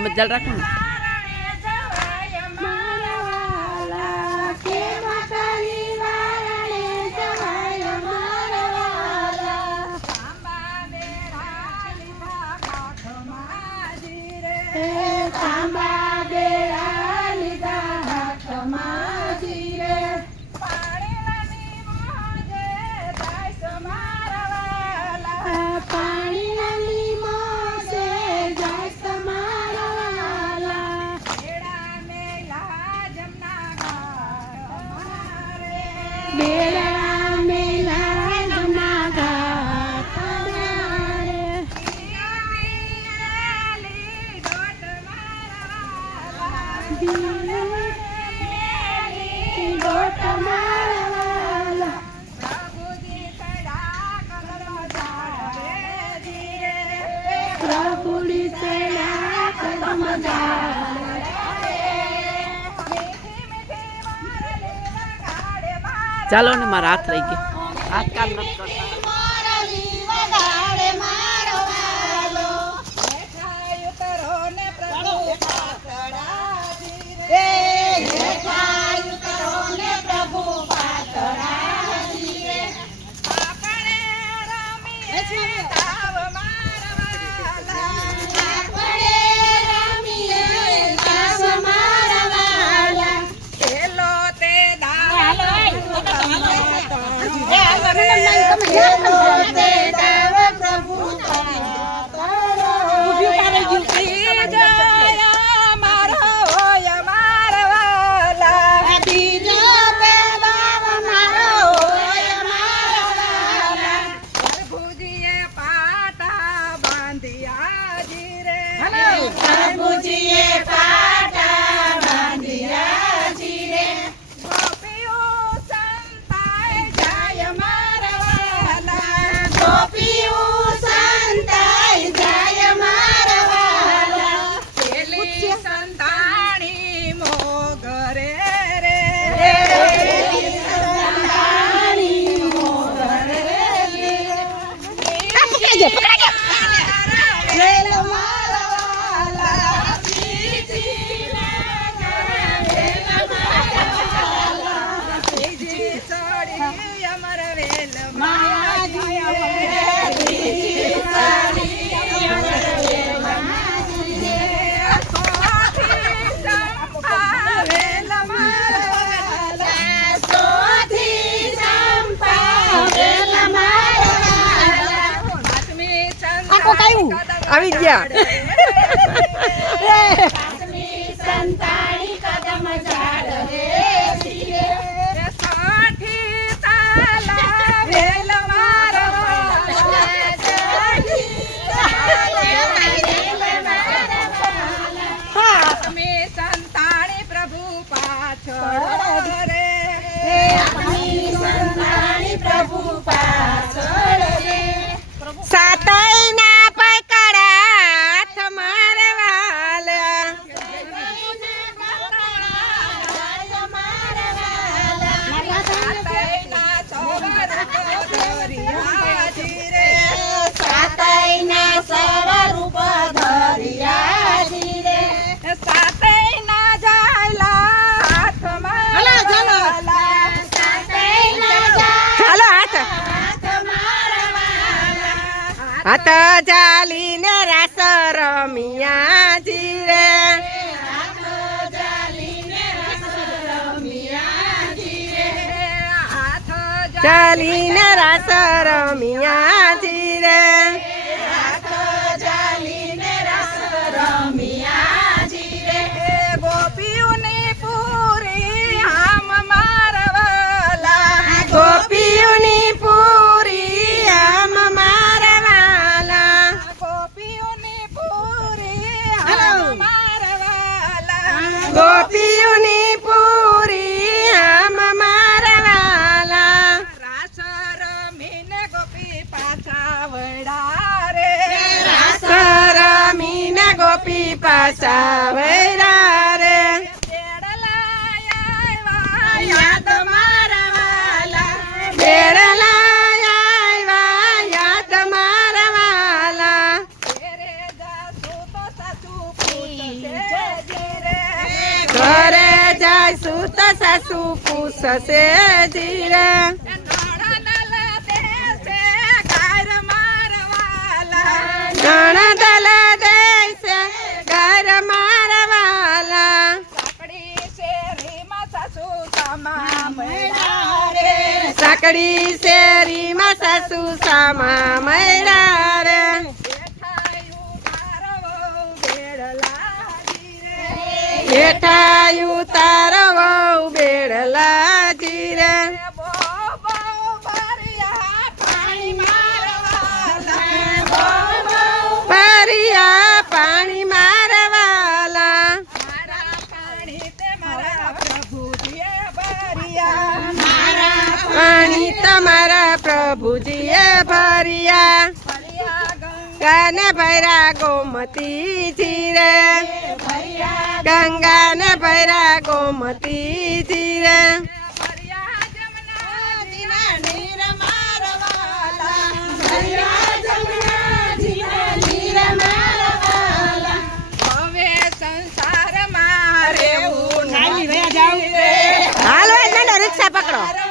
આ બધા રાખો ને ચાલો ને મારા હાથ લઈ ગયા હાથ કામ નથી કરતા આવી ગયા સંતાણી કદમ ઝાડ રે શિરે સાઠી તાલા વેલ મારવા સાઠી તાલા વેલ મારવા તમે સંતાણી પ્રભુ પાછળ રે આપણી સંતાણી પ્રભુ પાછળ રે સાતાઈના હાથ ચાલીને રાસ રમિયાજી રે ચાલીને રાસ રમિયાજી રે ગોપીઓની પૂરી આમ મારવાલા ગોપીઓની પૂરી આમ ગોપીઓની પૂરી આમ મારવાલા રાસ રમીને ગોપી પાછા વડા સાસુ પૂછશે જીરે નણદલ દેશે ઘર મારવાલા સાકડી શેરીમાં સાસુ સામા મૈડા રે જેઠાયું તારો વહુ બેડલા જીરે પરિયા પાણી મારવાલા પાણી તમારા પ્રભુજીએ ભર્યા ગંગાને ભર્યા ગોમતી જીરે ગંગાને ભર્યા ગોમતી જીરે હાલો રિક્ષા પકડો